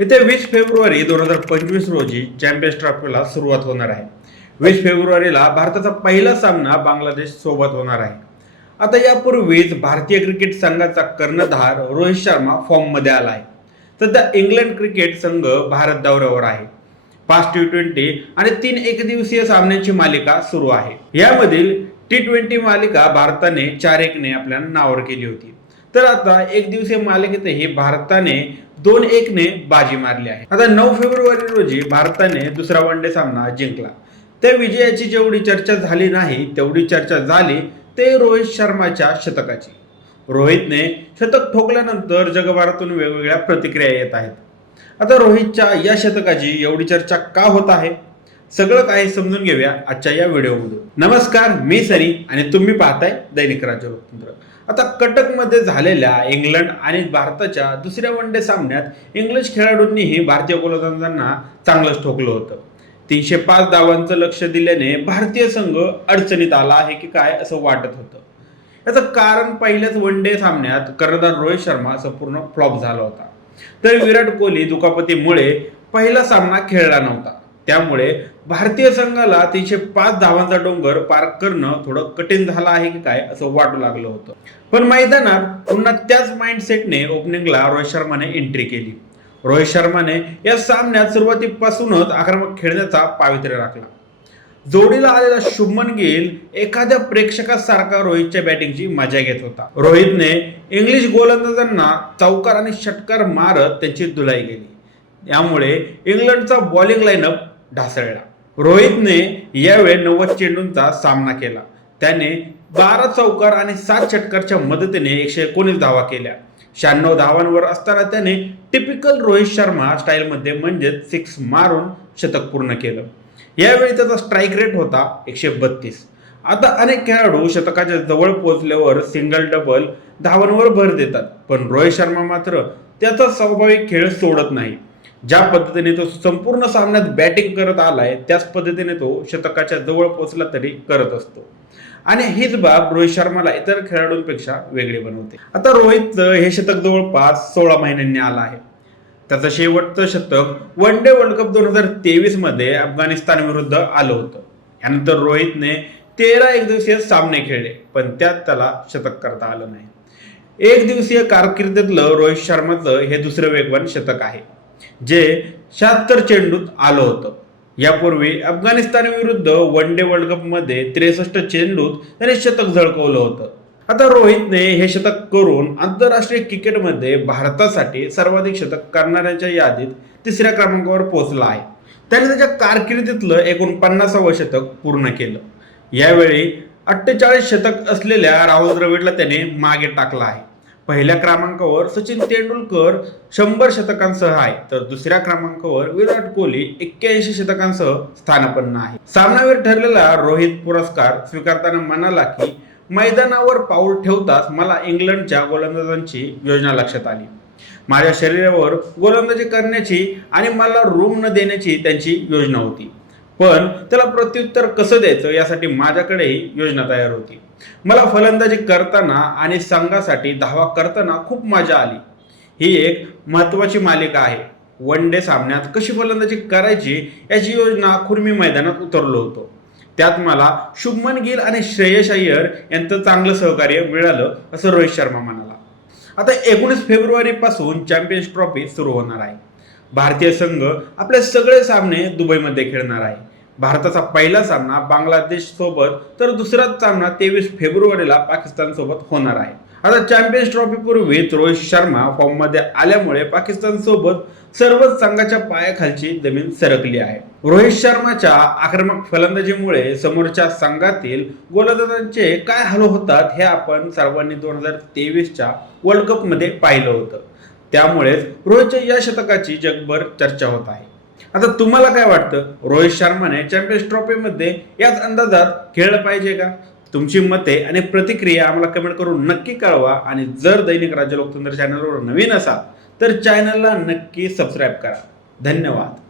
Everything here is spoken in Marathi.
येत्या वीस फेब्रुवारी दोन हजार पंचवीस रोजी चॅम्पियन्स ट्रॉफीला सुरुवात होणार आहे. वीस फेब्रुवारीला भारताचा पहिला सामना बांगलादेश सोबत होणार आहे. आता यापूर्वीच भारतीय क्रिकेट संघाचा कर्णधार रोहित शर्मा फॉर्ममध्ये आला आहे. सध्या इंग्लंड क्रिकेट संघ भारत दौऱ्यावर आहे. पाच टी ट्वेंटी आणि तीन एकदिवसीय सामन्यांची मालिका सुरू आहे. यामधील टी ट्वेंटी मालिका भारताने चार एकने आपल्या नावावर केली होती. तर आता एक दिवसीय मालिकेतही भारताने दोन एकने बाजी मारली आहे. आता नऊ फेब्रुवारी रोजी भारताने दुसरा वन डे सामना जिंकला. त्या विजयाची जेवढी चर्चा झाली नाही तेवढी चर्चा झाली ते रोहित शर्माच्या शतकाची. रोहितने शतक ठोकल्यानंतर जगभरातून वेगवेगळ्या प्रतिक्रिया येत आहेत. आता रोहितच्या या शतकाची एवढी चर्चा का होत आहे? सगळं काही समजून घेऊया आजच्या या व्हिडिओमधून. नमस्कार मी सरी आणि तुम्ही पाहताय दैनिक राज्य लोकतंत्र आता कटकमध्ये झालेल्या इंग्लंड आणि भारताच्या दुसऱ्या वन डे सामन्यात इंग्लिश खेळाडूंनीही भारतीय गोलंदाजांना चांगलंच ठोकलं होतं. तीनशे पाच धावांचं लक्ष दिल्याने भारतीय संघ अडचणीत आला आहे की काय असं वाटत होतं. याचं कारण पहिल्याच वन डे सामन्यात कर्णधार रोहित शर्मा संपूर्ण फ्लॉप झाला होता. तर विराट कोहली दुखापतीमुळे पहिला सामना खेळला नव्हता. त्यामुळे भारतीय संघाला तीनशे पाच धावांचा डोंगर पार करणं थोडं कठीण झालं आहे की काय असं वाटू लागलं होतं. पण मैदानात पुन्हा त्याच माइंडसेटने ओपनिंगला रोहित शर्माने एंट्री केली. रोहित शर्माने या सामन्यात सुरुवातीपासूनच आक्रमक खेळण्याचा पावित्र्य राखला. जोडीला आलेला शुभमन गिल एखाद्या प्रेक्षकासारखा रोहितच्या बॅटिंगची मजा घेत होता. रोहितने इंग्लिश गोलंदाजांना चौकार आणि षटकार मारत त्यांची धुलाई केली. यामुळे इंग्लंडचा बॉलिंग लाईनअप ढासळला. रोहितने यावेळी नव्वद चेंडूंचा सामना केला. त्याने बारा चौकार आणि सात षटकारच्या मदतीने एकशे एकोणीस धावा केल्या. शहाण्णव धावांवर असताना त्याने टिपिकल रोहित शर्मा स्टाईलमध्ये म्हणजेच सिक्स मारून शतक पूर्ण केलं. यावेळी त्याचा स्ट्राईक रेट होता एकशे बत्तीस. आता अनेक खेळाडू शतकाच्या जवळ पोहोचल्यावर सिंगल डबल धावांवर भर देतात. पण रोहित शर्मा मात्र त्याचा स्वाभाविक खेळ सोडत नाही. ज्या पद्धतीने तो संपूर्ण सामन्यात बॅटिंग करत आलाय त्याच पद्धतीने तो शतकाच्या जवळ पोहोचला तरी करत असतो. आणि हीच बाब रोहित शर्माला इतर खेळाडूंपेक्षा वेगळी बनवते. आता रोहित हे शतक जवळपास सोळा महिन्यांनी आलं आहे. त्याचं शेवटचं शतक वन डे वर्ल्ड कप दोन हजार तेवीसमध्ये अफगाणिस्तान विरुद्ध आलं होतं. यानंतर रोहितने तेरा एकदिवसीय सामने खेळले पण त्यात त्याला शतक करता आलं नाही. एक दिवसीय कारकिर्दीतलं रोहित शर्माचं हे दुसरं वेगवान शतक आहे. जे शहात्तर चेंडूत आलं होतं. यापूर्वी अफगाणिस्तान विरुद्ध वन डे वर्ल्ड कपमध्ये त्रेसष्ट चेंडूत त्याने शतक झळकवलं होतं. आता रोहितने हे शतक करून आंतरराष्ट्रीय क्रिकेटमध्ये भारतासाठी सर्वाधिक शतक करणाऱ्यांच्या यादीत तिसऱ्या क्रमांकावर पोहोचला आहे. त्याने त्याच्या कारकिर्दीतलं एकोणपन्नासावं शतक पूर्ण केलं. यावेळी अठ्ठेचाळीस शतक असलेल्या राहुल द्रविडला त्याने मागे टाकला आहे. पहिल्या क्रमांकावर सचिन तेंडुलकर शंभर शतकांसह आहे. तर दुसऱ्या क्रमांकावर विराट कोहली एक्क्याऐंशी शतकांसह स्थानापन्न आहे. सामनावीर ठरलेला रोहित पुरस्कार स्वीकारताना म्हणाला की मैदानावर पाऊल ठेवताच मला इंग्लंडच्या गोलंदाजांची योजना लक्षात आली. माझ्या शरीरावर गोलंदाजी करण्याची आणि मला रूम न देण्याची त्यांची योजना होती. पण त्याला प्रत्युत्तर कसं द्यायचं यासाठी माझ्याकडेही योजना तयार होती. मला फलंदाजी करताना आणि संघासाठी धावा करताना खूप मजा आली. ही एक महत्त्वाची मालिका आहे. वन डे सामन्यात कशी फलंदाजी करायची याची योजना खुर्मी मी मैदानात उतरलो होतो. त्यात मला शुभमन गिल आणि श्रेयस अय्यर यांचं चांगलं सहकार्य मिळालं असं रोहित शर्मा म्हणाला. आता एकोणीस फेब्रुवारी पासून चॅम्पियन्स ट्रॉफी सुरू होणार आहे. भारतीय संघ आपले सगळे सामने दुबईमध्ये खेळणार आहे. भारताचा पहिला सामना बांगलादेश सोबत तर दुसरा सामना तेवीस फेब्रुवारीला पाकिस्तान सोबत होणार आहे. आता चॅम्पियन्स ट्रॉफी पूर्वीच रोहित शर्मा फॉर्ममध्ये आल्यामुळे पाकिस्तान सोबत सर्वच संघाच्या पायाखालची जमीन सरकली आहे. रोहित शर्माच्या आक्रमक फलंदाजीमुळे समोरच्या संघातील गोलंदाजांचे काय हाल होतात हे आपण सर्वांनी दोन हजार तेवीसच्या वर्ल्ड कपमध्ये पाहिलं होतं. त्यामुळेच रोहितच्या या शतकाची जगभर चर्चा होत आहे. आता तुम्हाला काय वाटतं? रोहित शर्माने चॅम्पियन्स ट्रॉफीमध्ये याच अंदाजात खेळलं पाहिजे का? तुमची मते आणि प्रतिक्रिया आम्हाला कमेंट करून नक्की कळवा आणि जर दैनिक राज्य लोकतंत्र चॅनलवर नवीन असाल तर चॅनलला नक्की सबस्क्राईब करा. धन्यवाद.